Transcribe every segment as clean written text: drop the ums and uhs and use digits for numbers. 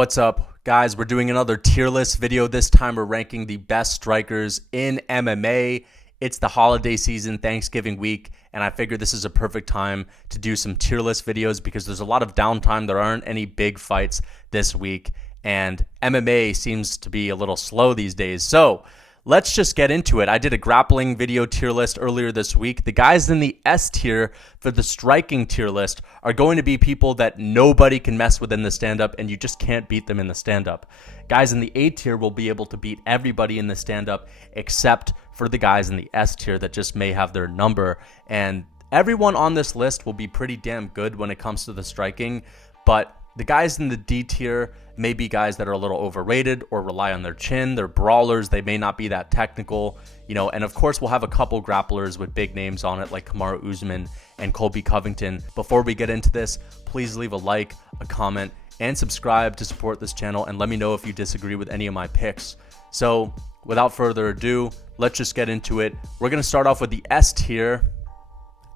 What's up, guys? We're doing another tier list video. This time we're ranking the best strikers in MMA. It's the holiday season, Thanksgiving week, and I figured this is a perfect time to do some tier list videos because there's a lot of downtime. There aren't any big fights this week, and MMA seems to be a little slow these days. So let's just get into it. I did a grappling video tier list earlier this week. The guys in the S tier for the striking tier list are going to be people that nobody can mess with in the stand-up, and you just can't beat them in the stand-up. Guys in the A tier will be able to beat everybody in the stand-up except for the guys in the S tier that just may have their number. And everyone on this list will be pretty damn good when it comes to the striking, but the guys in the D tier may be guys that are a little overrated or rely on their chin. They're brawlers. They may not be that technical, and of course we'll have a couple grapplers with big names on it like Kamaru Usman and Colby Covington. Before we get into this, please leave a like, a comment, and subscribe to support this channel, and let me know if you disagree with any of my picks. So without further ado, let's just get into it. We're going to start off with the S tier,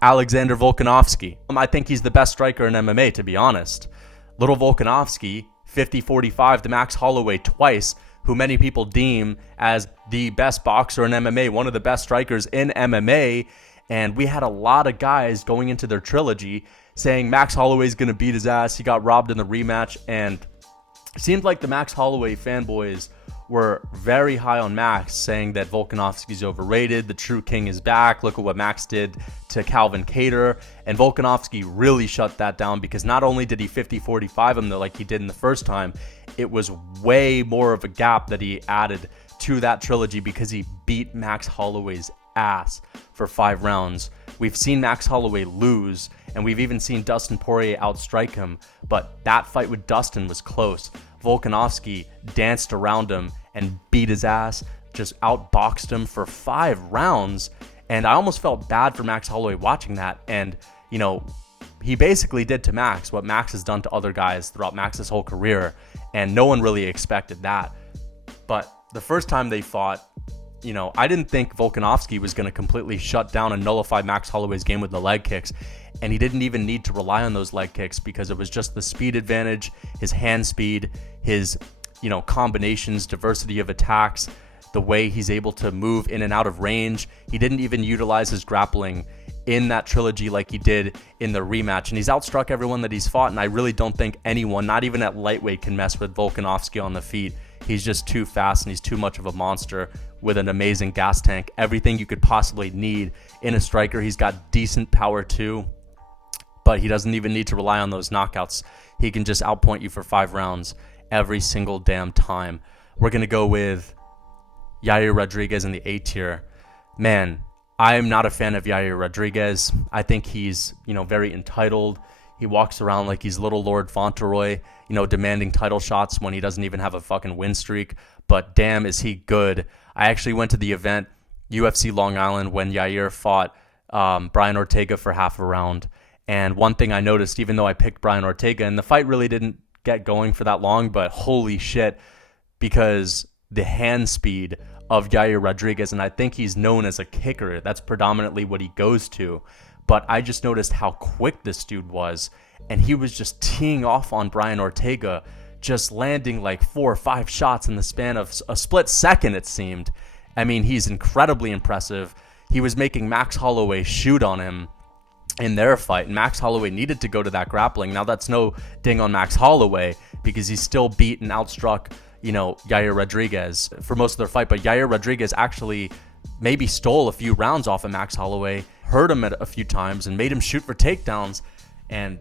Alexander Volkanovski. I think he's the best striker in MMA, to be honest. Little Volkanovski, 50-45 to Max Holloway twice, who many people deem as the best boxer in MMA, one of the best strikers in MMA. And we had a lot of guys going into their trilogy saying Max Holloway's going to beat his ass. He got robbed in the rematch, and it seemed like the Max Holloway fanboys were very high on Max, saying that Volkanovski's overrated, the true king is back, look at what Max did to Calvin Kattar. And Volkanovski really shut that down because not only did he 50-45 him like he did in the first time, it was way more of a gap that he added to that trilogy because he beat Max Holloway's ass for 5 rounds. We've seen Max Holloway lose, and we've even seen Dustin Poirier outstrike him, but that fight with Dustin was close. Volkanovski danced around him and beat his ass, just outboxed him for 5 rounds. And I almost felt bad for Max Holloway watching that. And, he basically did to Max what Max has done to other guys throughout Max's whole career. And no one really expected that. But the first time they fought, I didn't think Volkanovski was going to completely shut down and nullify Max Holloway's game with the leg kicks. And he didn't even need to rely on those leg kicks because it was just the speed advantage, his hand speed, his, combinations, diversity of attacks, the way he's able to move in and out of range. He didn't even utilize his grappling in that trilogy like he did in the rematch. And he's outstruck everyone that he's fought. And I really don't think anyone, not even at lightweight, can mess with Volkanovski on the feet. He's just too fast and he's too much of a monster with an amazing gas tank. Everything you could possibly need in a striker. He's got decent power too, but he doesn't even need to rely on those knockouts. He can just outpoint you for 5 rounds every single damn time. We're going to go with Yair Rodriguez in the A tier. Man, I'm not a fan of Yair Rodriguez. I think he's, very entitled. He walks around like he's little Lord Fauntleroy, demanding title shots when he doesn't even have a fucking win streak. But damn, is he good. I actually went to the event, UFC Long Island, when Yair fought Brian Ortega for half a round. And one thing I noticed, even though I picked Brian Ortega, and the fight really didn't get going for that long, but holy shit, because the hand speed of Yair Rodriguez, and I think he's known as a kicker. That's predominantly what he goes to. But I just noticed how quick this dude was, and he was just teeing off on Brian Ortega, just landing like 4 or 5 shots in the span of a split second, it seemed. I mean, he's incredibly impressive. He was making Max Holloway shoot on him in their fight, and Max Holloway needed to go to that grappling. Now, that's no ding on Max Holloway because he still beat and outstruck, Yair Rodriguez for most of their fight. But Yair Rodriguez actually maybe stole a few rounds off of Max Holloway, hurt him a few times, and made him shoot for takedowns. And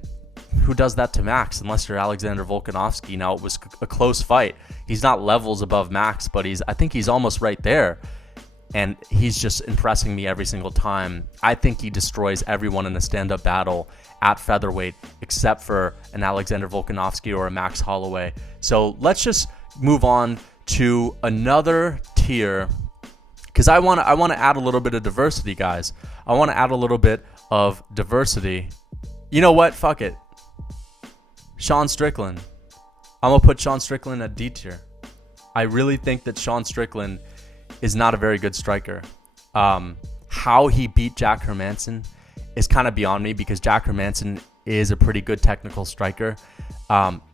who does that to Max unless you're Alexander Volkanovski? Now, it was a close fight. He's not levels above Max, but I think he's almost right there. And he's just impressing me every single time. I think he destroys everyone in a stand-up battle at featherweight except for an Alexander Volkanovski or a Max Holloway. So let's just move on to another tier because I want to add a little bit of diversity, guys. I want to add a little bit of diversity. You know what? Fuck it. Sean Strickland. I'm going to put Sean Strickland at D tier. I really think that Sean Strickland is not a very good striker. How he beat Jack Hermansson is kind of beyond me because Jack Hermansson is a pretty good technical striker.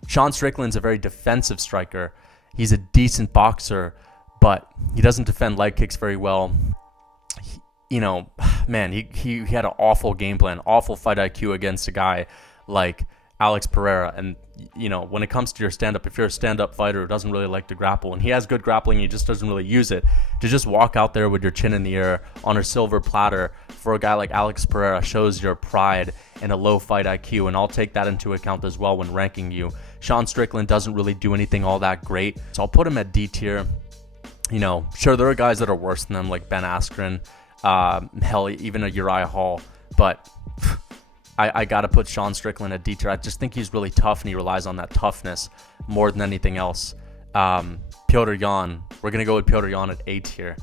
Sean Strickland's a very defensive striker. He's a decent boxer, but he doesn't defend leg kicks very well. Man, he had an awful game plan, awful fight IQ against a guy like Alex Pereira. And, when it comes to your stand-up, if you're a stand-up fighter who doesn't really like to grapple, and he has good grappling, he just doesn't really use it, to just walk out there with your chin in the air on a silver platter for a guy like Alex Pereira shows your pride and a low fight IQ, and I'll take that into account as well when ranking you. Sean Strickland doesn't really do anything all that great, so I'll put him at D tier. Sure, there are guys that are worse than him, like Ben Askren, hell, even a Uriah Hall, but I got to put Sean Strickland at D tier. I just think he's really tough, and he relies on that toughness more than anything else. Petr Yan, we're going to go with Petr Yan at A tier.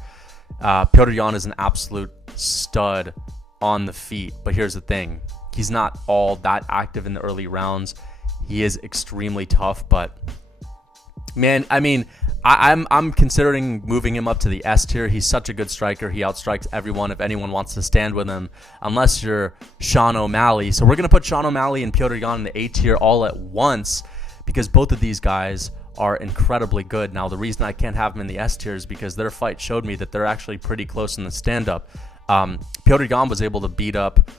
Petr Yan is an absolute stud on the feet, but here's the thing. He's not all that active in the early rounds. He is extremely tough, but man, I'm considering moving him up to the S tier. He's such a good striker. He outstrikes everyone if anyone wants to stand with him, unless you're Sean O'Malley. So we're going to put Sean O'Malley and Petr Yan in the A tier all at once, because both of these guys are incredibly good. Now, the reason I can't have them in the S tier is because their fight showed me that they're actually pretty close in the stand-up. Petr Yan was able to beat up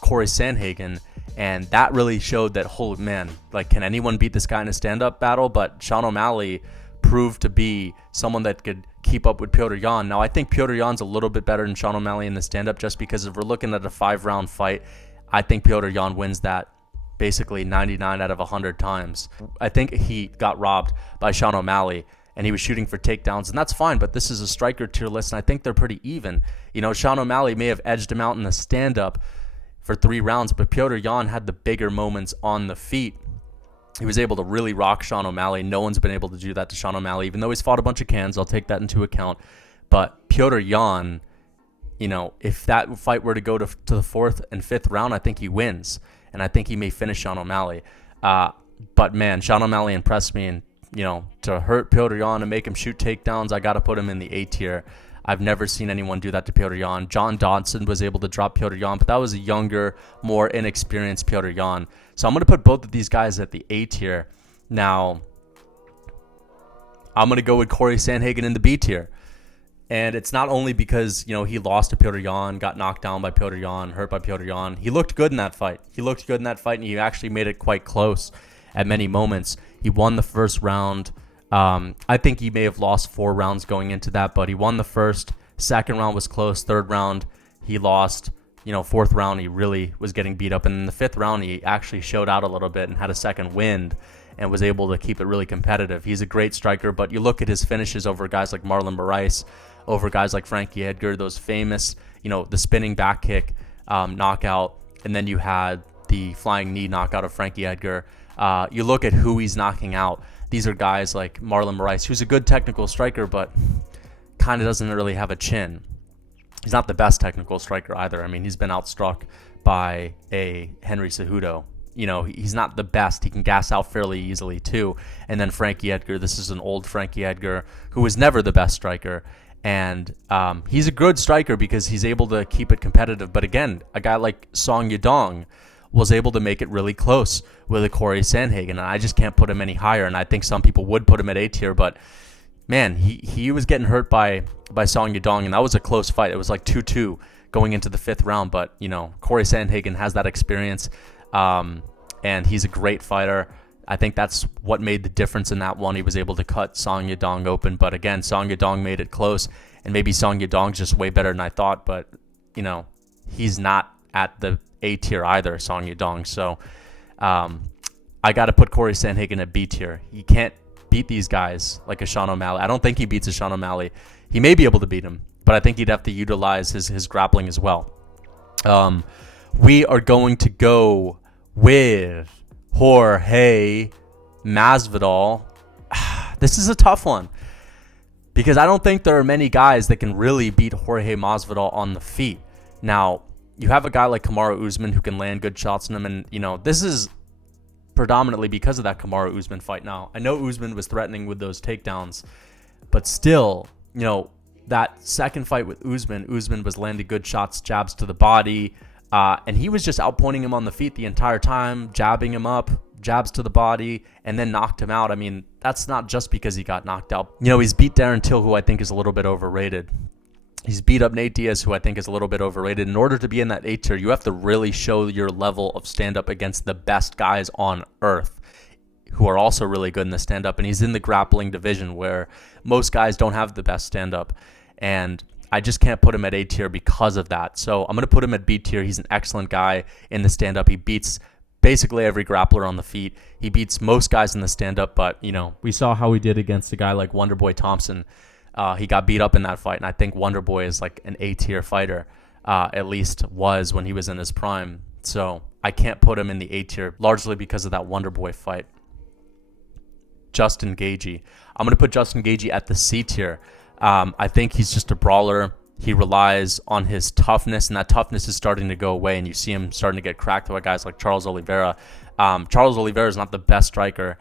Corey Sandhagen, and that really showed that, holy man, can anyone beat this guy in a stand-up battle? But Sean O'Malley proved to be someone that could keep up with Petr Yan. Now, I think Petr Yan's a little bit better than Sean O'Malley in the stand-up, just because if we're looking at a 5-round fight, I think Petr Yan wins that basically 99 out of 100 times. I think he got robbed by Sean O'Malley, and he was shooting for takedowns, and that's fine, but this is a striker tier list, and I think they're pretty even. Sean O'Malley may have edged him out in the stand-up for 3 rounds, but Petr Yan had the bigger moments on the feet. He was able to really rock Sean O'Malley. No one's been able to do that to Sean O'Malley, even though he's fought a bunch of cans. I'll take that into account. But Petr Yan, if that fight were to go to the 4th and 5th round, I think he wins. And I think he may finish Sean O'Malley. But, man, Sean O'Malley impressed me. And, to hurt Petr Yan and make him shoot takedowns, I got to put him in the A tier. I've never seen anyone do that to Petr Yan. John Dodson was able to drop Petr Yan, but that was a younger, more inexperienced Petr Yan. So I'm going to put both of these guys at the A tier. Now, I'm going to go with Corey Sandhagen in the B tier. And it's not only because, he lost to Petr Yan, got knocked down by Petr Yan, hurt by Petr Yan. He looked good in that fight. And he actually made it quite close at many moments. He won the first round. I think he may have lost 4 rounds going into that, but he won the first. Second round was close. Third round, he lost. Fourth round, he really was getting beat up. And in the 5th round, he actually showed out a little bit and had a second wind and was able to keep it really competitive. He's a great striker, but you look at his finishes over guys like Marlon Moraes, over guys like Frankie Edgar, those famous, the spinning back kick knockout, and then you had the flying knee knockout of Frankie Edgar. You look at who he's knocking out. These are guys like Marlon Moraes, who's a good technical striker, but kind of doesn't really have a chin. He's not the best technical striker either. He's been outstruck by a Henry Cejudo. He's not the best. He can gas out fairly easily too. And then Frankie Edgar, this is an old Frankie Edgar who was never the best striker. And he's a good striker because he's able to keep it competitive. But again, a guy like Song Yadong was able to make it really close with a Corey Sandhagen, and I just can't put him any higher. And I think some people would put him at A tier, but man, he was getting hurt by Song Yadong, and that was a close fight. It was like 2-2 going into the 5th round, but Corey Sandhagen has that experience, and he's a great fighter. I think that's what made the difference in that one. He was able to cut Song Yadong open, but again, Song Yadong made it close, and maybe Song Yadong's just way better than I thought, but he's not at the A tier either, Song Yadong. So I got to put Corey Sandhagen at B tier. He can't beat these guys like a Sean O'Malley. I don't think he beats a Sean O'Malley. He may be able to beat him, but I think he'd have to utilize his grappling as well. We are going to go with Jorge Masvidal. This is a tough one because I don't think there are many guys that can really beat Jorge Masvidal on the feet. Now, you have a guy like Kamaru Usman who can land good shots on him, and this is predominantly because of that Kamaru Usman fight. Now, I know Usman was threatening with those takedowns, but still, that second fight with Usman was landing good shots, jabs to the body, and he was just outpointing him on the feet the entire time, jabbing him up, jabs to the body, and then knocked him out. I mean, that's not just because he got knocked out. You know, he's beat Darren Till, who I think is a little bit overrated. He's beat up Nate Diaz, who I think is a little bit overrated. In order to be in that A tier, you have to really show your level of stand-up against the best guys on earth, who are also really good in the stand-up. And he's in the grappling division where most guys don't have the best stand-up. And I just can't put him at A tier because of that. So I'm going to put him at B tier. He's an excellent guy in the stand-up. He beats basically every grappler on the feet. He beats most guys in the stand-up, but, you know, we saw how he did against a guy like Wonderboy Thompson. He got beat up in that fight, and I think Wonderboy is like an A-tier fighter, at least was when he was in his prime. So I can't put him in the A-tier, largely because of that Wonderboy fight. Justin Gaethje. I'm going to put Justin Gaethje at the C tier. I think he's just a brawler. He relies on his toughness, and that toughness is starting to go away, and you see him starting to get cracked by guys like Charles Oliveira. Charles Oliveira is not the best striker,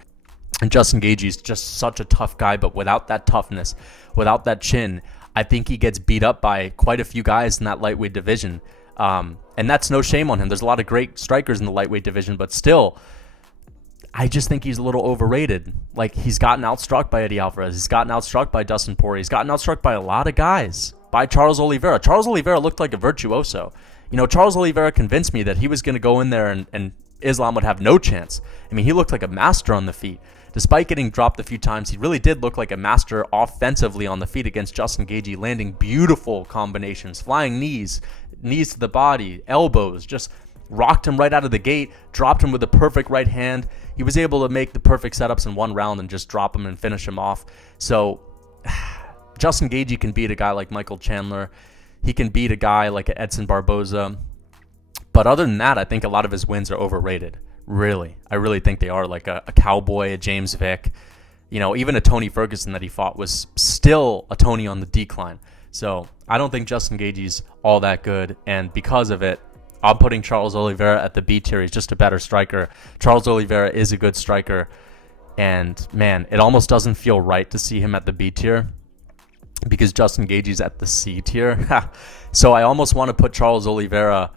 and Justin Gaethje is just such a tough guy, but without that toughness, without that chin, I think he gets beat up by quite a few guys in that lightweight division. And that's no shame on him. There's a lot of great strikers in the lightweight division, but still, I just think he's a little overrated. Like, he's gotten outstruck by Eddie Alvarez. He's gotten outstruck by Dustin Poirier. He's gotten outstruck by a lot of guys. By Charles Oliveira. Charles Oliveira looked like a virtuoso. You know, Charles Oliveira convinced me that he was going to go in there and Islam would have no chance. I mean, he looked like a master on the feet. Despite getting dropped a few times, he really did look like a master offensively on the feet against Justin Gaethje, landing beautiful combinations, flying knees to the body, elbows, just rocked him right out of the gate, dropped him with the perfect right hand. He was able to make the perfect setups in one round and just drop him and finish him off. So Justin Gaethje can beat a guy like Michael Chandler. He can beat a guy like Edson Barboza. But other than that, I think a lot of his wins are overrated. Really. I really think they are. Like a Cowboy, a James Vick. You know, even a Tony Ferguson that he fought was still a Tony on the decline. So I don't think Justin Gaethje's all that good. And because of it, I'm putting Charles Oliveira at the B tier. He's just a better striker. Charles Oliveira is a good striker. And, man, it almost doesn't feel right to see him at the B tier because Justin Gaethje's at the C tier. So I almost want to put Charles Oliveira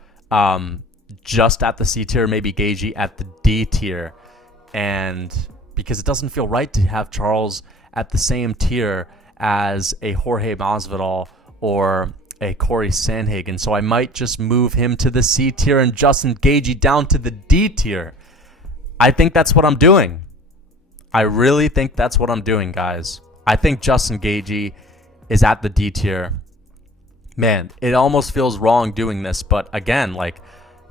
just at the C tier, maybe Gaethje at the D tier. And because it doesn't feel right to have Charles at the same tier as a Jorge Masvidal or a Corey Sandhagen. So I might just move him to the C tier and Justin Gaethje down to the D tier. I think that's what I'm doing. I really think that's what I'm doing, guys. I think Justin Gaethje is at the D tier. Man, it almost feels wrong doing this, but again, like,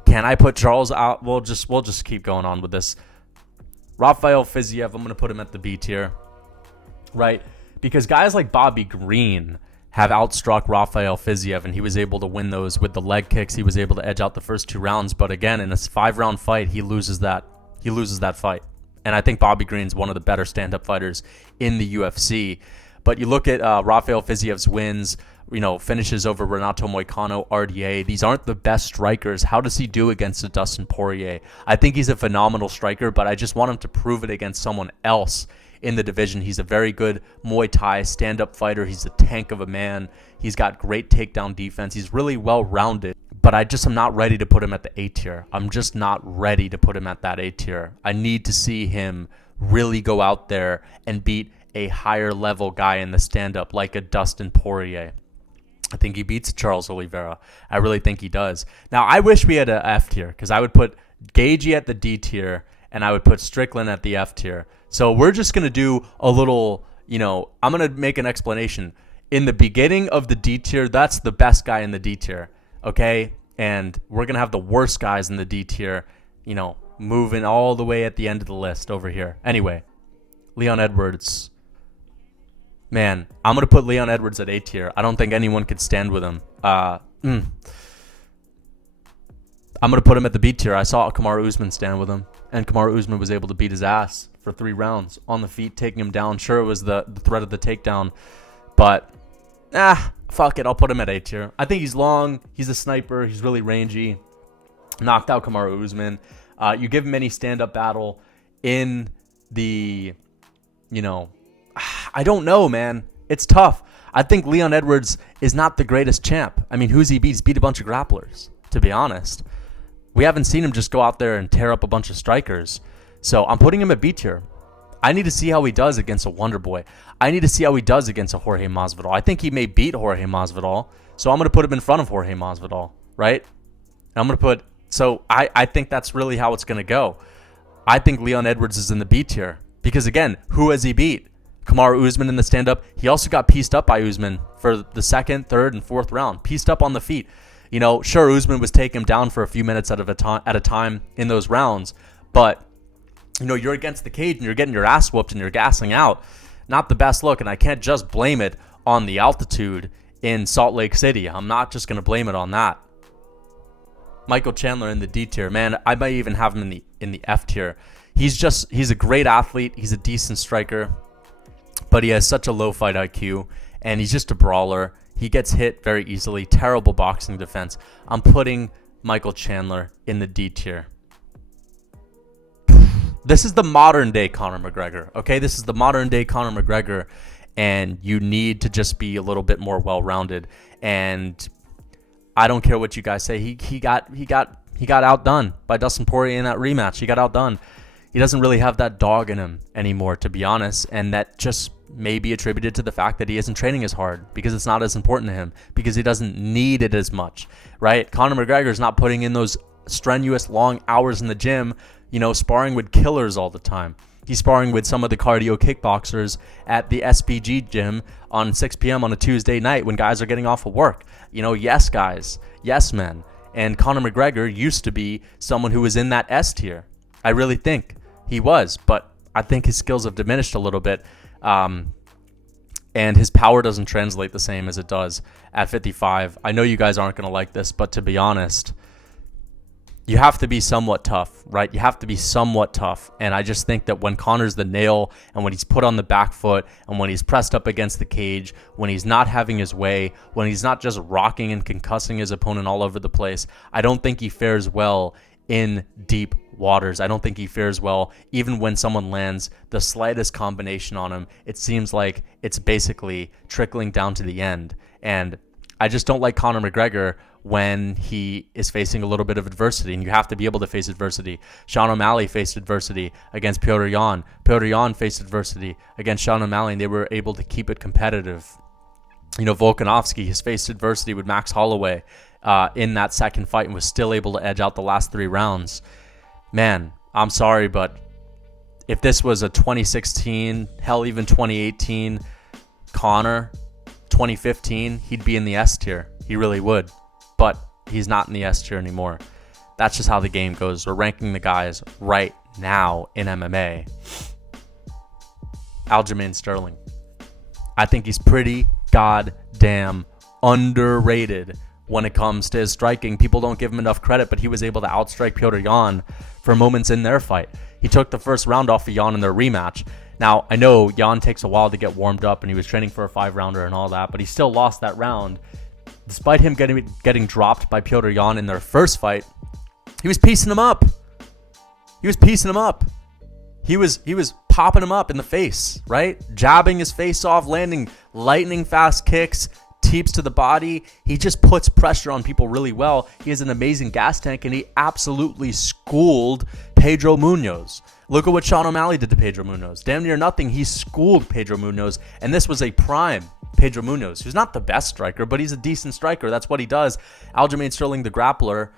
can I put Charles out? We'll just keep going on with this. Rafael Fiziev, I'm going to put him at the B tier, right? Because guys like Bobby Green have outstruck Rafael Fiziev, and he was able to win those with the leg kicks. He was able to edge out the first 2 rounds, but again, in a 5-round fight, he loses that fight. And I think Bobby Green's one of the better stand-up fighters in the UFC. But you look at Rafael Fiziev's wins, you know, finishes over Renato Moicano, RDA. These aren't the best strikers. How does he do against a Dustin Poirier? I think he's a phenomenal striker, but I just want him to prove it against someone else in the division. He's a very good Muay Thai stand-up fighter. He's a tank of a man. He's got great takedown defense. He's really well-rounded, but I just am not ready to put him at the A tier. I'm just not ready to put him at that A tier. I need to see him really go out there and beat a higher level guy in the stand-up like a Dustin Poirier. I think he beats Charles Oliveira. I really think he does. Now, I wish we had an F tier because I would put Gaethje at the D tier and I would put Strickland at the F tier. So we're just going to do a little, you know, I'm going to make an explanation. In the beginning of the D tier, that's the best guy in the D tier, okay? And we're going to have the worst guys in the D tier, you know, moving all the way at the end of the list over here. Anyway, Leon Edwards. Man, I'm going to put Leon Edwards at A tier. I don't think anyone could stand with him. I'm going to put him at the B tier. I saw Kamaru Usman stand with him, and Kamaru Usman was able to beat his ass for 3 rounds on the feet, taking him down. Sure, it was the threat of the takedown, but fuck it. I'll put him at A tier. I think he's long. He's a sniper. He's really rangy. Knocked out Kamaru Usman. You give him any stand-up battle in the, you know, I don't know, man. It's tough. I think Leon Edwards is not the greatest champ. I mean, who's he beat? He's beat a bunch of grapplers, to be honest. We haven't seen him just go out there and tear up a bunch of strikers. So I'm putting him at B tier. I need to see how he does against a Wonder Boy. I need to see how he does against a Jorge Masvidal. I think he may beat Jorge Masvidal, so I'm going to put him in front of Jorge Masvidal, right? And I'm going to put... So I think that's really how it's going to go. I think Leon Edwards is in the B tier because, again, who has he beat? Kamaru Usman in the stand-up. He also got pieced up by Usman for the second, third, and fourth round. Pieced up on the feet. You know, sure, Usman was taking him down for a few minutes at a time in those rounds, but, you know, you're against the cage and you're getting your ass whooped and you're gassing out. Not the best look, and I can't just blame it on the altitude in Salt Lake City. I'm not just going to blame it on that. Michael Chandler in the D tier. Man, I might even have him in the F tier. He's a great athlete. He's a decent striker, but he has such a low fight IQ, and he's just a brawler. He gets hit very easily. Terrible boxing defense. I'm putting Michael Chandler in the D tier. This is the modern day Conor McGregor, okay? This is the modern day Conor McGregor, and you need to just be a little bit more well-rounded. And I don't care what you guys say. He got outdone by Dustin Poirier in that rematch. He got outdone. He doesn't really have that dog in him anymore, to be honest, and that just may be attributed to the fact that he isn't training as hard because it's not as important to him, because he doesn't need it as much, right? Conor McGregor is not putting in those strenuous long hours in the gym, you know, sparring with killers all the time. He's sparring with some of the cardio kickboxers at the SPG gym on 6 p.m. on a Tuesday night when guys are getting off of work. You know, yes, guys. Yes, men. And Conor McGregor used to be someone who was in that S tier. I really think he was, but I think his skills have diminished a little bit. And his power doesn't translate the same as it does at 55. I know you guys aren't going to like this, but to be honest, you have to be somewhat tough, right? You have to be somewhat tough. And I just think that when Conor's the nail, and when he's put on the back foot, and when he's pressed up against the cage, when he's not having his way, when he's not just rocking and concussing his opponent all over the place, I don't think he fares well in deep waters. I don't think he fares well even when someone lands the slightest combination on him. It seems like it's basically trickling down to the end. And I just don't like Conor McGregor when he is facing a little bit of adversity, and you have to be able to face adversity. Sean O'Malley faced adversity against Petr Yan. Petr Yan faced adversity against Sean O'Malley, and they were able to keep it competitive. You know, Volkanovski has faced adversity with Max Holloway in that second fight and was still able to edge out the last 3 rounds. Man, I'm sorry, but if this was a 2016, hell, even 2018 Conor, 2015, he'd be in the S tier. He really would. But he's not in the S tier anymore. That's just how the game goes. We're ranking the guys right now in MMA. Aljamain Sterling. I think he's pretty goddamn underrated when it comes to his striking. People don't give him enough credit, but he was able to outstrike Petr Yan for moments in their fight. He took the first round off of Yan in their rematch. Now, I know Yan takes a while to get warmed up, and he was training for a 5-rounder and all that, but he still lost that round. Despite him getting dropped by Petr Yan in their first fight, he was piecing him up. He was popping him up in the face, right? Jabbing his face off, landing lightning fast kicks, teeps to the body. He just puts pressure on people really well. He has an amazing gas tank, and he absolutely schooled Pedro Munoz. Look at what Sean O'Malley did to Pedro Munoz. Damn near nothing. He schooled Pedro Munoz, and this was a prime Pedro Munoz, who's not the best striker, but he's a decent striker. That's what he does. Aljamain Sterling, the grappler,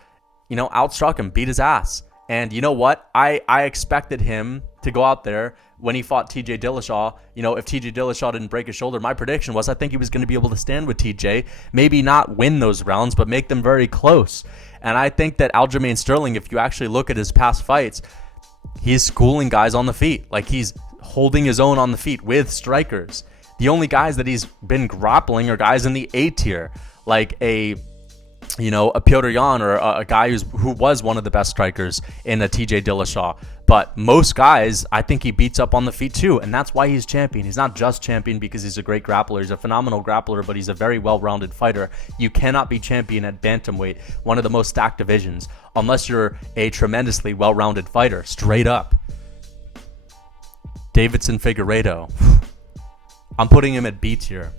you know, outstruck him, beat his ass. And you know what? I expected him to go out there when he fought TJ Dillashaw. You know, if TJ Dillashaw didn't break his shoulder, my prediction was I think he was going to be able to stand with TJ, maybe not win those rounds, but make them very close. And I think that Aljamain Sterling, if you actually look at his past fights, he's schooling guys on the feet. Like, he's holding his own on the feet with strikers. The only guys that he's been grappling are guys in the A tier, like a Petr Yan or a guy who was one of the best strikers in a TJ Dillashaw. But most guys, I think he beats up on the feet too, and that's why he's champion. He's not just champion because he's a great grappler. He's a phenomenal grappler, but he's a very well-rounded fighter. You cannot be champion at bantamweight, one of the most stacked divisions, unless you're a tremendously well-rounded fighter, straight up. Davidson Figueiredo. I'm putting him at B tier.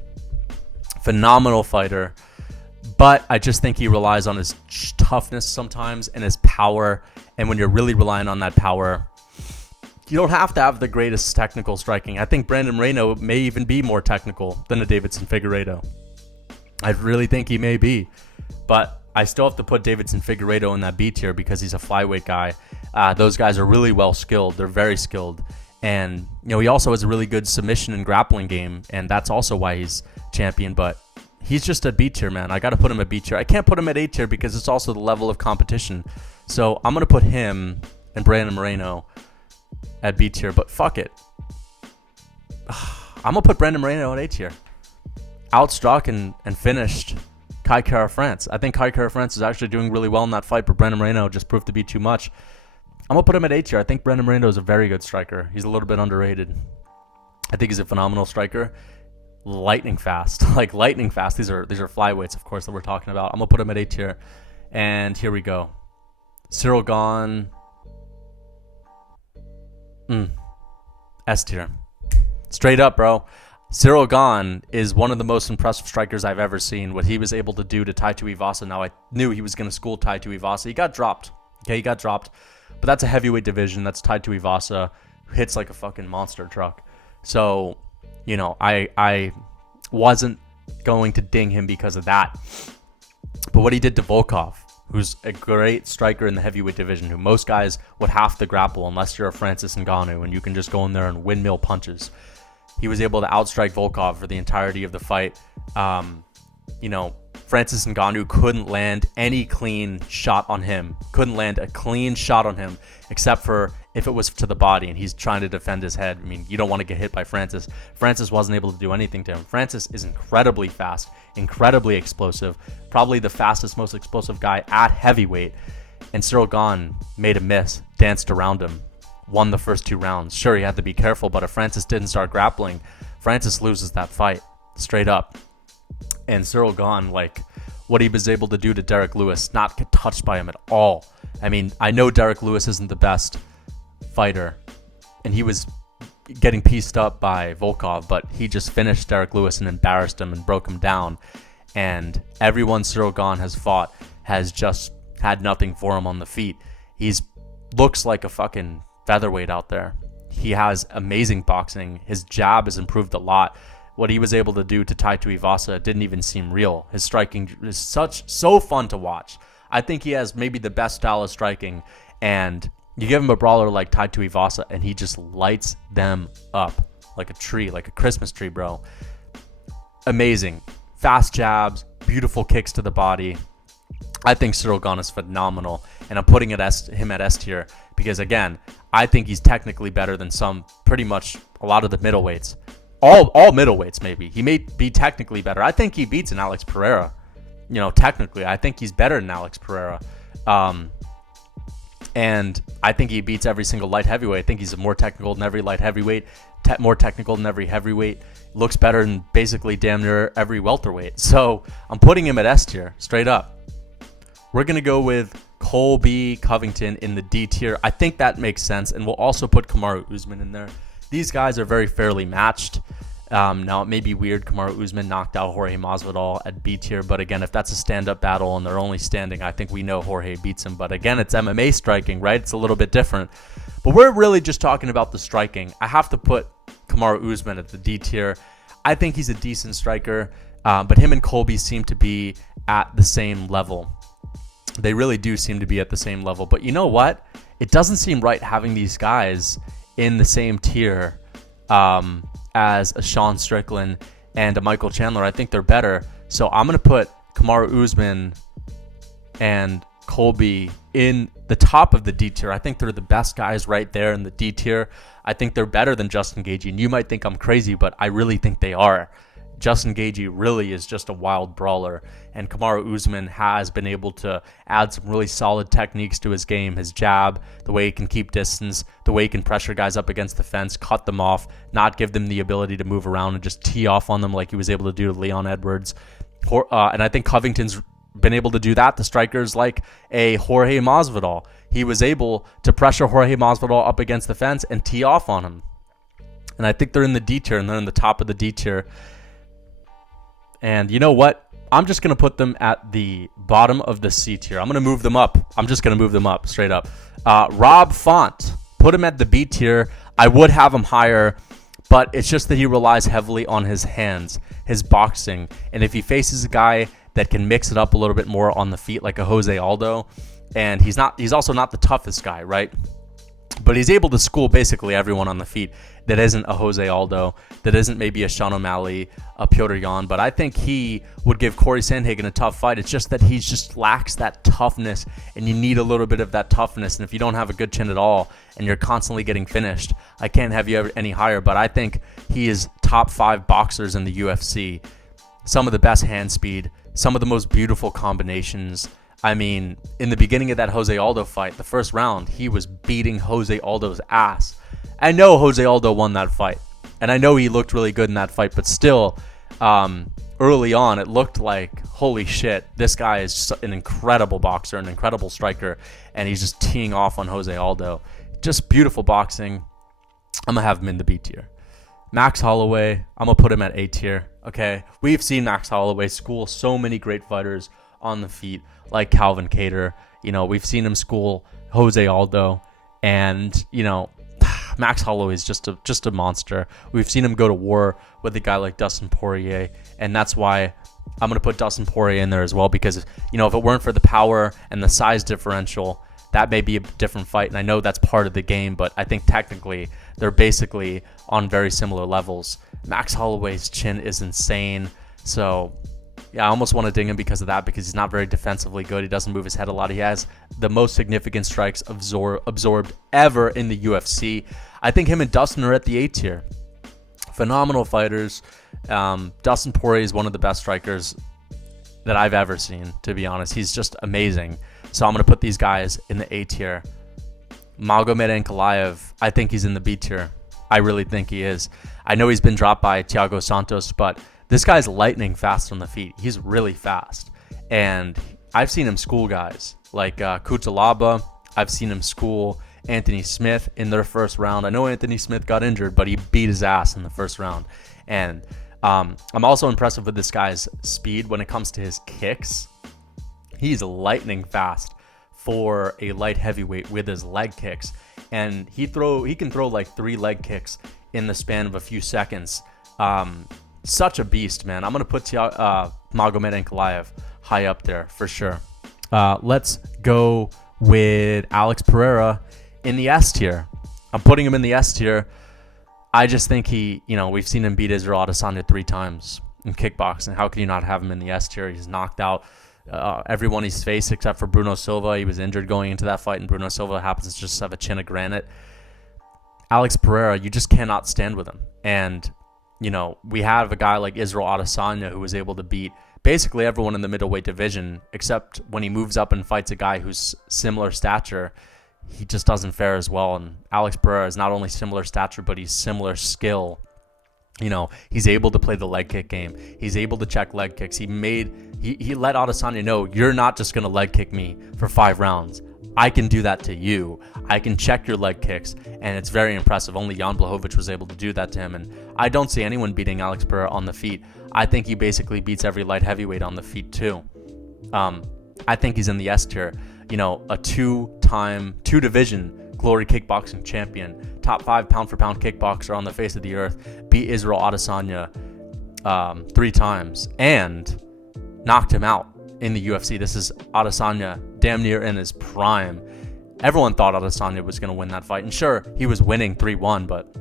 Phenomenal fighter. But I just think he relies on his toughness sometimes and his power. And when you're really relying on that power, You don't have to have the greatest technical striking. I think Brandon Moreno may even be more technical than a Davidson Figueiredo. I really think he may be. But I still have to put Davidson Figueiredo in that B tier because he's a flyweight guy. Those guys are really well skilled. They're very skilled. And, he also has a really good submission and grappling game. And that's also why he's champion. But he's just a B tier, man. I got to put him at B tier. I can't put him at A tier because it's also the level of competition. So I'm going to put him and Brandon Moreno at B tier, but fuck it. I'm going to put Brandon Moreno at A tier. Outstruck and finished Kai Kara France. I think Kai Kara France is actually doing really well in that fight, but Brandon Moreno just proved to be too much. I'm going to put him at A tier. I think Brandon Moreno is a very good striker. He's a little bit underrated. I think he's a phenomenal striker. Lightning fast. Like lightning fast. These are flyweights, of course, that we're talking about. I'm going to put him at A tier. And here we go. Cyril Gahn. S tier. Straight up, bro. Cyril Gahn is one of the most impressive strikers I've ever seen. What he was able to do to Tai Tuivasa. Now, I knew he was going to school Tai Tuivasa. He got dropped. Okay, he got dropped. But that's a heavyweight division. That's Tai Tuivasa. Hits like a fucking monster truck. So, I wasn't going to ding him because of that. But what he did to Volkov, who's a great striker in the heavyweight division, who most guys would have to grapple unless you're a Francis Ngannou and you can just go in there and windmill punches. He was able to outstrike Volkov for the entirety of the fight. Francis Ngannou couldn't land any clean shot on him. Couldn't land a clean shot on him, except for if it was to the body and he's trying to defend his head. I mean, you don't want to get hit by Francis. Francis wasn't able to do anything to him. Francis is incredibly fast, incredibly explosive, probably the fastest, most explosive guy at heavyweight. And Cyril Gahn made a miss, danced around him, won the first 2 rounds. Sure, he had to be careful, but if Francis didn't start grappling, Francis loses that fight, straight up. And Cyril Gahn, what he was able to do to Derek Lewis, not get touched by him at all. I mean, I know Derek Lewis isn't the best fighter, and he was getting pieced up by Volkov, but he just finished Derek Lewis and embarrassed him and broke him down. And everyone Cyril Gahn has fought has just had nothing for him on the feet. He's looks like a fucking featherweight out there. He has amazing boxing. His jab has improved a lot. What he was able to do to Tai Tuivasa didn't even seem real. His striking is so fun to watch. I think he has maybe the best style of striking, and you give him a brawler like Tai Tuivasa, and he just lights them up like a tree, like a Christmas tree, bro. Amazing. Fast jabs, beautiful kicks to the body. I think Cyril Gahn is phenomenal, and I'm putting him at S tier because, again, I think he's technically better than pretty much a lot of the middleweights. All middleweights, maybe. He may be technically better. I think he beats an Alex Pereira. Technically, I think he's better than Alex Pereira. And I think he beats every single light heavyweight. I think he's more technical than every light heavyweight, more technical than every heavyweight. Looks better than basically damn near every welterweight. So I'm putting him at S tier, straight up. We're going to go with Colby Covington in the D tier. I think that makes sense. And we'll also put Kamaru Usman in there. These guys are very fairly matched. Now, it may be weird. Kamaru Usman knocked out Jorge Masvidal at B tier. But again, if that's a stand-up battle and they're only standing, I think we know Jorge beats him. But again, it's MMA striking, right? It's a little bit different. But we're really just talking about the striking. I have to put Kamaru Usman at the D tier. I think he's a decent striker. But him and Colby seem to be at the same level. They really do seem to be at the same level. But you know what? It doesn't seem right having these guys in the same tier as a Sean Strickland and a Michael Chandler. I think they're better. So I'm going to put Kamaru Usman and Colby in the top of the D tier. I think they're the best guys right there in the D tier. I think they're better than Justin Gaethje. And you might think I'm crazy, but I really think they are. Justin Gaethje really is just a wild brawler, and Kamaru Usman has been able to add some really solid techniques to his game. His jab, the way he can keep distance, the way he can pressure guys up against the fence, cut them off, not give them the ability to move around and just tee off on them like he was able to do to Leon Edwards. And I think Covington's been able to do that to strikers like a Jorge Masvidal. He was able to pressure Jorge Masvidal up against the fence and tee off on him. And I think they're in the D tier, and they're in the top of the D tier. And you know what? I'm just going to put them at the bottom of the C tier. I'm going to move them up. I'm just going to move them up, straight up. Rob Font. put him at the B tier. I would have him higher, but it's just that he relies heavily on his hands, his boxing. And if he faces a guy that can mix it up a little bit more on the feet, like a Jose Aldo, and he's also not the toughest guy, right? But he's able to school basically everyone on the feet that isn't a Jose Aldo, that isn't maybe a Sean O'Malley, a Piotr Jan. But I think he would give Corey Sandhagen a tough fight. It's just that he just lacks that toughness, and you need a little bit of that toughness. And if you don't have a good chin at all and you're constantly getting finished, I can't have you ever any higher. But I think he is top 5 boxers in the UFC. Some of the best hand speed, some of the most beautiful combinations. I mean, in the beginning of that Jose Aldo fight, the first round, he was beating Jose Aldo's ass. I know Jose Aldo won that fight, and I know he looked really good in that fight, but still, early on, it looked like, holy shit, this guy is an incredible boxer, an incredible striker, and he's just teeing off on Jose Aldo. Just beautiful boxing. I'm going to have him in the B tier. Max Holloway, I'm going to put him at A tier, okay? We've seen Max Holloway school so many great fighters on the feet, like Calvin Kattar. You know, we've seen him school Jose Aldo, and, you know, Max Holloway is just a monster. We've seen him go to war with a guy like Dustin Poirier, and that's why I'm going to put Dustin Poirier in there as well, because, you know, if it weren't for the power and the size differential, that may be a different fight, and I know that's part of the game, but I think technically they're basically on very similar levels. Max Holloway's chin is insane, so yeah, I almost want to ding him because of that, because he's not very defensively good. He doesn't move his head a lot. He has the most significant strikes absorbed ever in the UFC. I think him and Dustin are at the A tier. Phenomenal fighters. Dustin Poirier is one of the best strikers that I've ever seen, to be honest. He's just amazing. So I'm going to put these guys in the A tier. Magomed Ankalaev, I think he's in the B tier. I really think he is. I know he's been dropped by Thiago Santos, but this guy's lightning fast on the feet. He's really fast. And I've seen him school guys like Kutalaba. I've seen him school Anthony Smith in their first round. I know Anthony Smith got injured, but he beat his ass in the first round. And I'm also impressed with this guy's speed when it comes to his kicks. He's lightning fast for a light heavyweight with his leg kicks. And he can throw like 3 leg kicks in the span of a few seconds. Such a beast, man. I'm going to put Magomed Ankalaev high up there for sure. Let's go with Alex Pereira in the S tier. I'm putting him in the S tier. I just think we've seen him beat Israel Adesanya 3 times in kickboxing. How can you not have him in the S tier? He's knocked out everyone he's faced except for Bruno Silva. He was injured going into that fight, and Bruno Silva happens to just have a chin of granite. Alex Pereira, you just cannot stand with him. And we have a guy like Israel Adesanya who was able to beat basically everyone in the middleweight division, except when he moves up and fights a guy who's similar stature, he just doesn't fare as well. And Alex Pereira is not only similar stature, but he's similar skill. He's able to play the leg kick game. He's able to check leg kicks. He let Adesanya know, you're not just going to leg kick me for 5 rounds. I can do that to you. I can check your leg kicks, and it's very impressive. Only Jan Blachowicz was able to do that to him, and I don't see anyone beating Alex Pereira on the feet. I think he basically beats every light heavyweight on the feet too. I think he's in the S tier. A 2-division Glory Kickboxing champion, top 5 pound-for-pound kickboxer on the face of the earth, beat Israel Adesanya 3 times, and knocked him out in the UFC. This is Adesanya damn near in his prime. Everyone thought Adesanya was going to win that fight. And sure, he was winning 3-1, but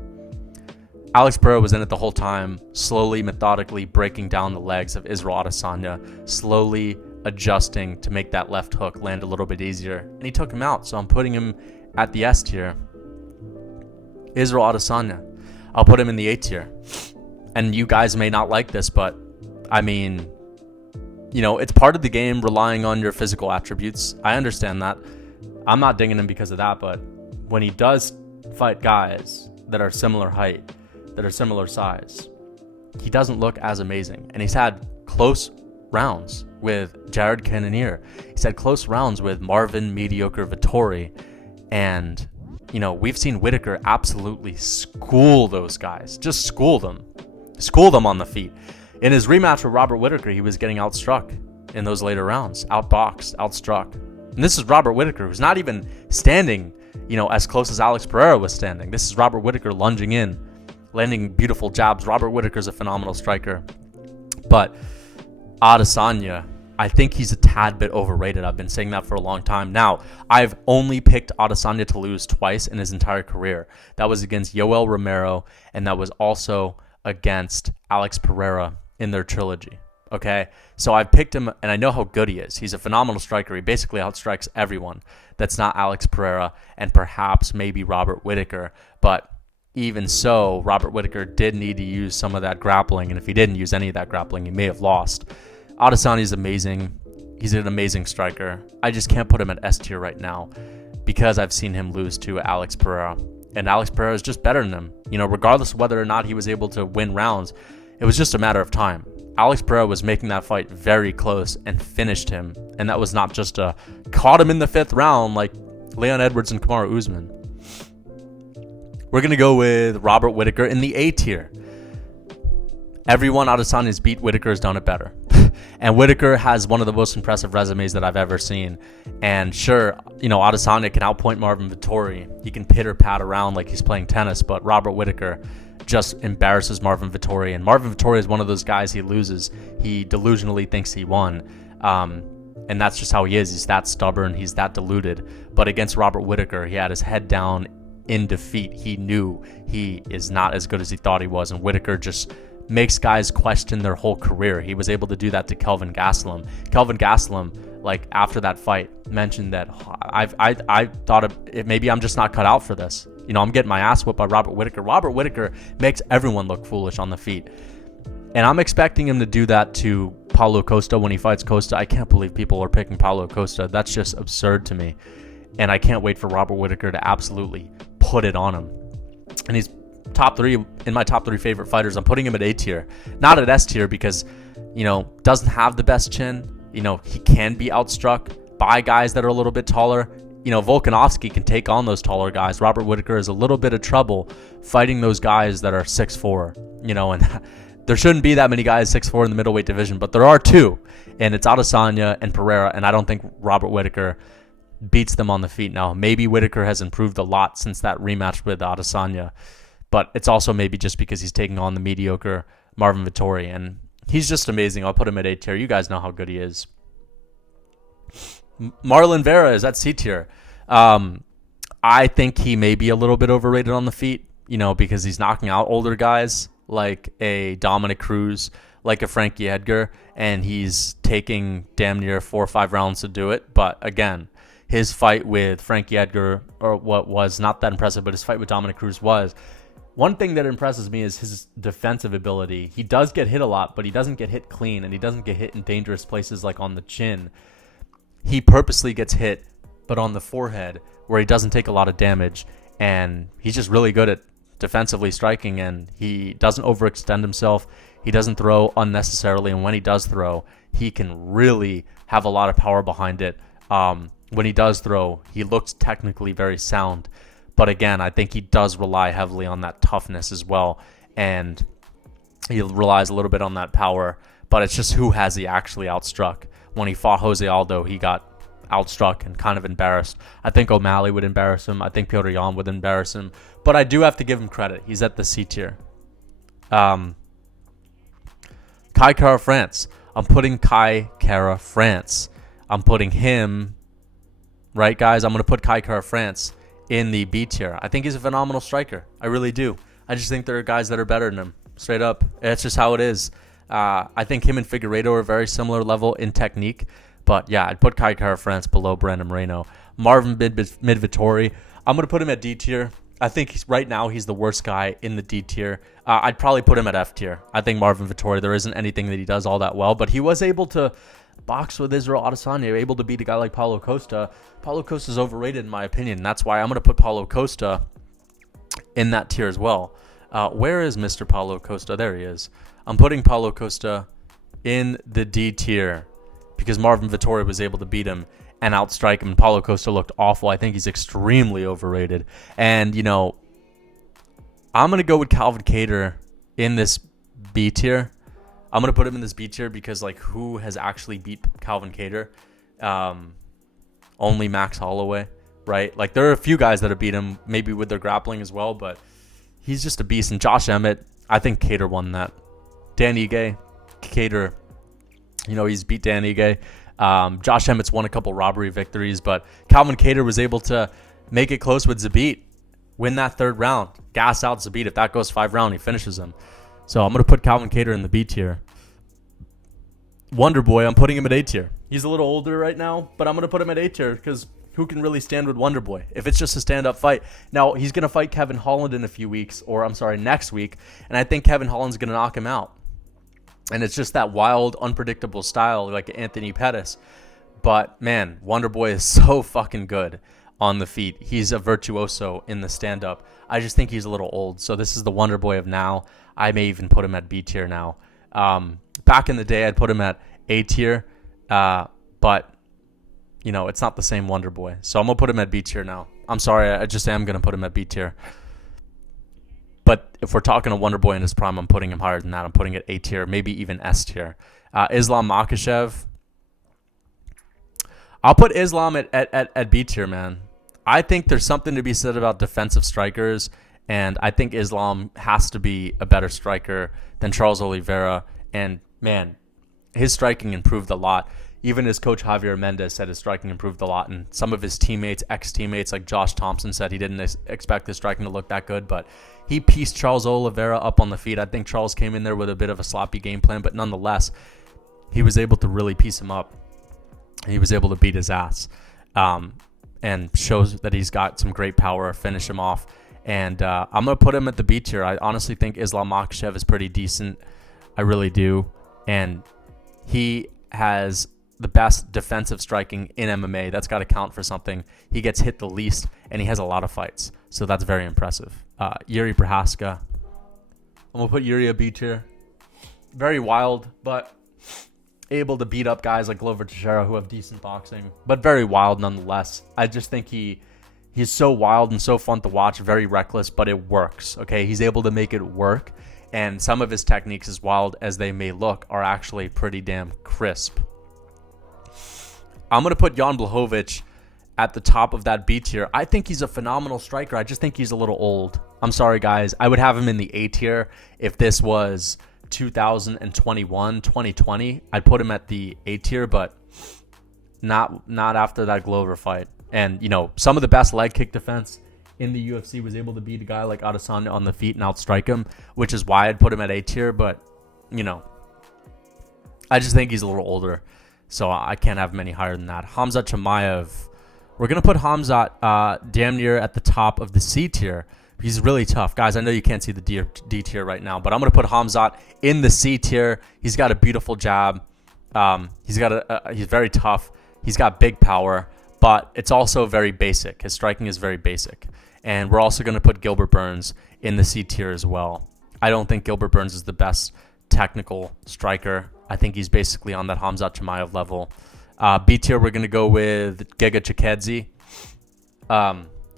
Alex Pereira was in it the whole time, slowly, methodically breaking down the legs of Israel Adesanya, slowly adjusting to make that left hook land a little bit easier. And he took him out, so I'm putting him at the S tier. Israel Adesanya, I'll put him in the A tier. And you guys may not like this, but I mean, it's part of the game relying on your physical attributes. I understand that. I'm not dinging him because of that, but when he does fight guys that are similar height, that are similar size, he doesn't look as amazing. And he's had close rounds with Jared Cannonier. He's had close rounds with Marvin Mediocre Vittori. And, we've seen Whitaker absolutely school those guys. Just school them. School them on the feet. In his rematch with Robert Whitaker, he was getting outstruck in those later rounds. Outboxed, outstruck. And this is Robert Whitaker, who's not even standing as close as Alex Pereira was standing. This is Robert Whittaker lunging in, landing beautiful jabs. Robert Whittaker's a phenomenal striker. But Adesanya, I think he's a tad bit overrated. I've been saying that for a long time. Now, I've only picked Adesanya to lose twice in his entire career. That was against Yoel Romero, and that was also against Alex Pereira in their trilogy. Okay? So I've picked him, and I know how good he is. He's a phenomenal striker. He basically outstrikes everyone that's not Alex Pereira and perhaps maybe Robert Whittaker. But even so, Robert Whittaker did need to use some of that grappling, and if he didn't use any of that grappling, he may have lost. Adesanya is amazing. He's an amazing striker. I just can't put him at S tier right now because I've seen him lose to Alex Pereira. And Alex Pereira is just better than him. Regardless of whether or not he was able to win rounds, it was just a matter of time. Alex Pereira was making that fight very close and finished him. And that was not just caught him in the 5th round like Leon Edwards and Kamaru Usman. We're going to go with Robert Whittaker in the A tier. Everyone Adesanya's beat, Whittaker has done it better. And Whittaker has one of the most impressive resumes that I've ever seen. And sure, Adesanya can outpoint Marvin Vettori. He can pitter-pat around like he's playing tennis, but Robert Whittaker just embarrasses Marvin Vettori. And Marvin Vettori is one of those guys he loses. He delusionally thinks he won. And that's just how he is. He's that stubborn. He's that deluded. But against Robert Whittaker, he had his head down in defeat. He knew he is not as good as he thought he was. And Whittaker just makes guys question their whole career. He was able to do that to Kelvin Gastelum. Kelvin Gastelum, after that fight, mentioned that I thought maybe I'm just not cut out for this. I'm getting my ass whipped by Robert Whittaker. Robert Whittaker makes everyone look foolish on the feet. And I'm expecting him to do that to Paulo Costa when he fights Costa. I can't believe people are picking Paulo Costa. That's just absurd to me. And I can't wait for Robert Whittaker to absolutely put it on him. And he's in my top 3 favorite fighters. I'm putting him at A tier, not at S tier because, doesn't have the best chin. He can be outstruck by guys that are a little bit taller. Volkanovski can take on those taller guys. Robert Whittaker is a little bit of trouble fighting those guys that are 6'4", and there shouldn't be that many guys 6'4" in the middleweight division, but there are 2, and it's Adesanya and Pereira, and I don't think Robert Whittaker beats them on the feet. Now, maybe Whittaker has improved a lot since that rematch with Adesanya, but it's also maybe just because he's taking on the mediocre Marvin Vettori, and he's just amazing. I'll put him at A tier. You guys know how good he is. Marlon Vera is at C tier. I think he may be a little bit overrated on the feet, because he's knocking out older guys like a Dominic Cruz, like a Frankie Edgar, and he's taking damn near 4 or 5 rounds to do it. But again, his fight with Frankie Edgar, or what was not that impressive, but his fight with Dominic Cruz was. One thing that impresses me is his defensive ability. He does get hit a lot, but he doesn't get hit clean, and he doesn't get hit in dangerous places like on the chin. He purposely gets hit, but on the forehead, where he doesn't take a lot of damage, and he's just really good at defensively striking, and he doesn't overextend himself. He doesn't throw unnecessarily, and when he does throw, he can really have a lot of power behind it. When he does throw, he looks technically very sound. But again, I think he does rely heavily on that toughness as well. And he relies a little bit on that power. But it's just who has he actually outstruck. When he fought Jose Aldo, he got outstruck and kind of embarrassed. I think O'Malley would embarrass him. I think Petr Yan would embarrass him. But I do have to give him credit. He's at the C tier. Kai Kara France. I'm putting Kai Kara France. I'm putting him... Right, guys? I'm going to put Kai Kara France in the B tier. I think he's a phenomenal striker. I really do. I just think there are guys that are better than him. Straight up. It's just how it is. I think him and Figueiredo are very similar level in technique. But yeah, I'd put Kai Kara France below Brandon Moreno. Marvin Vettori, I'm going to put him at D tier. I think right now he's the worst guy in the D tier. I'd probably put him at F tier. I think Marvin Vettori, there isn't anything that he does all that well. But he was able to box with Israel Adesanya, able to beat a guy like Paulo Costa. Paulo Costa is overrated in my opinion. That's why I'm going to put Paulo Costa in that tier as well. Where is Mr. Paulo Costa? There he is. I'm putting Paulo Costa in the D tier because Marvin Vettori was able to beat him and outstrike him. Paulo Costa looked awful. I think he's extremely overrated. And, I'm going to go with Calvin Kattar in this B tier. I'm going to put him in this B tier because, who has actually beat Calvin Kattar? Only Max Holloway, right? Like, there are a few guys that have beat him, maybe with their grappling as well, but he's just a beast. And Josh Emmett, I think Kattar won that. Dan Ige, Kattar, he's beat Dan Ige. Josh Emmett's won a couple robbery victories, but Calvin Kattar was able to make it close with Zabit, win that third round, gas out Zabit. If that goes 5 rounds, he finishes him. So I'm going to put Calvin Kattar in the B tier. Wonder Boy, I'm putting him at A tier. He's a little older right now, but I'm going to put him at A tier because who can really stand with Wonder Boy if it's just a stand-up fight? Now, he's going to fight Kevin Holland in a few weeks, next week, and I think Kevin Holland's going to knock him out. And it's just that wild, unpredictable style like Anthony Pettis. But, man, Wonder Boy is so fucking good on the feet. He's a virtuoso in the stand-up. I just think he's a little old. So this is the Wonder Boy of now. I may even put him at B tier now. Back in the day, I'd put him at A tier. But, it's not the same Wonder Boy. So I'm going to put him at B tier now. I'm sorry, I just am going to put him at B tier. But if we're talking a Wonder Boy in his prime, I'm putting him higher than that. I'm putting it A tier, maybe even S tier. Islam Makhachev. I'll put Islam at B tier, man. I think there's something to be said about defensive strikers, and I think Islam has to be a better striker than Charles Oliveira. And, man, his striking improved a lot. Even his coach Javier Mendez said his striking improved a lot, and some of his teammates, ex-teammates like Josh Thompson said he didn't expect his striking to look that good, but he pieced Charles Oliveira up on the feet. I think Charles came in there with a bit of a sloppy game plan, but nonetheless, he was able to really piece him up. He was able to beat his ass, and shows that he's got some great power, finish him off. And I'm going to put him at the B tier. I honestly think Islam Makhachev is pretty decent. I really do. And he has the best defensive striking in MMA. That's got to count for something. He gets hit the least, and he has a lot of fights. So that's very impressive. Yuri Prohaska. I'm going to put Yuri at B tier. Very wild, but able to beat up guys like Glover Teixeira who have decent boxing, but very wild nonetheless. I just think he's so wild and so fun to watch, very reckless, but it works, okay? He's able to make it work, and some of his techniques, as wild as they may look, are actually pretty damn crisp. I'm going to put Jan Blachowicz at the top of that B tier. I think he's a phenomenal striker. I just think he's a little old. I'm sorry, guys. I would have him in the A tier if this was 2021, 2020. I'd put him at the A tier, but not after that Glover fight. And, some of the best leg kick defense in the UFC was able to beat a guy like Adesanya on the feet and outstrike him, which is why I'd put him at A tier. But, I just think he's a little older, so I can't have him any higher than that. Khamzat Chimaev. We're going to put Khamzat damn near at the top of the C tier. He's really tough. Guys, I know you can't see the D tier right now, but I'm going to put Khamzat in the C tier. He's got a beautiful jab. He's very tough. He's got big power, but it's also very basic. His striking is very basic. And we're also going to put Gilbert Burns in the C tier as well. I don't think Gilbert Burns is the best technical striker. I think he's basically on that Khamzat Chimaev level. B tier, we're going to go with Giga Chikadze.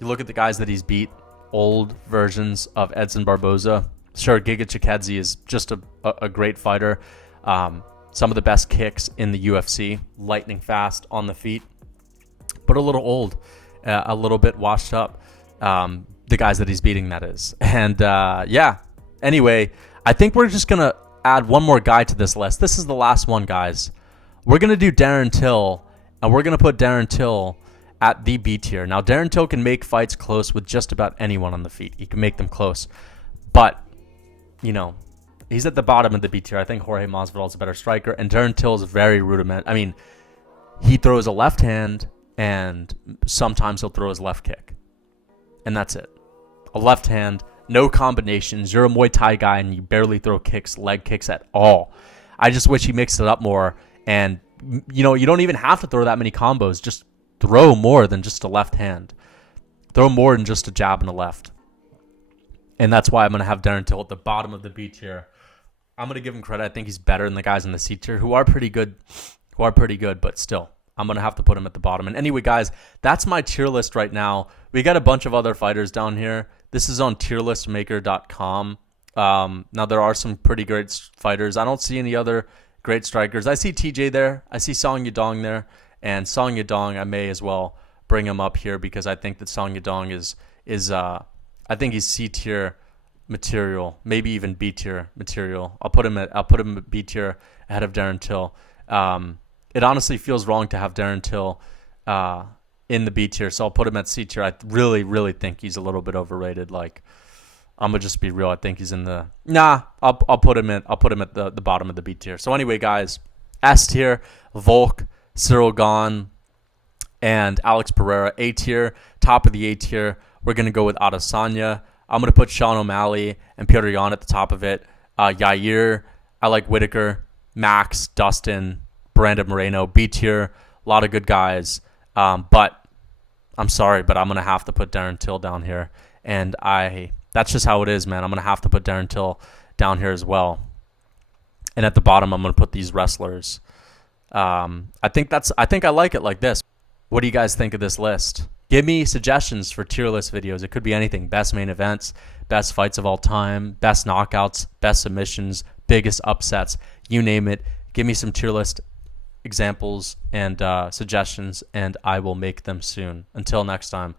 You look at the guys that he's beat, old versions of Edson Barboza. Sure, Giga Chikadze is just a great fighter. Some of the best kicks in the UFC, lightning fast on the feet, but a little old, a little bit washed up. The guys that he's beating, that is. And anyway, I think we're just going to add one more guy to this list. This is the last one, guys. We're going to do Darren Till, and we're going to put Darren Till at the B tier. Now, Darren Till can make fights close with just about anyone on the feet. He can make them close. But, he's at the bottom of the B tier. I think Jorge Masvidal is a better striker, and Darren Till is very rudiment. I mean, he throws a left hand, and sometimes he'll throw his left kick. And that's it. A left hand, no combinations. You're a Muay Thai guy, and you barely throw leg kicks at all. I just wish he mixed it up more. And, you don't even have to throw that many combos. Just throw more than just a left hand. Throw more than just a jab and a left. And that's why I'm going to have Darren Till at the bottom of the B tier. I'm going to give him credit. I think he's better than the guys in the C tier who are pretty good, but still, I'm going to have to put him at the bottom. And anyway, guys, that's my tier list right now. We got a bunch of other fighters down here. This is on tierlistmaker.com. Now, there are some pretty great fighters. I don't see any other great strikers. I see TJ there. I see Song Yadong there. And Song Yadong, I may as well bring him up here because I think that Song Yadong is I think he's C tier material, maybe even B tier material. I'll put him at B tier ahead of Darren Till. It honestly feels wrong to have Darren Till in the B tier, so I'll put him at C tier. I really think he's a little bit overrated. Like, I'm gonna just be real. I think he's in the I'll put him at the bottom of the B tier. So anyway, guys, S tier: Volk, Cyril Gahn, and Alex Pereira. A tier, top of the A tier, we're gonna go with Adesanya. I'm gonna put Sean O'Malley and Petr Yan at the top of it. Yair, I like Whitaker, Max, Dustin, Brandon Moreno. B tier, a lot of good guys. But I'm sorry, but I'm gonna have to put Darren Till down here, and that's just how it is, man. I'm going to have to put Darren Till down here as well. And at the bottom, I'm going to put these wrestlers. I think I like it like this. What do you guys think of this list? Give me suggestions for tier list videos. It could be anything. Best main events, best fights of all time, best knockouts, best submissions, biggest upsets, you name it. Give me some tier list examples and suggestions, and I will make them soon. Until next time.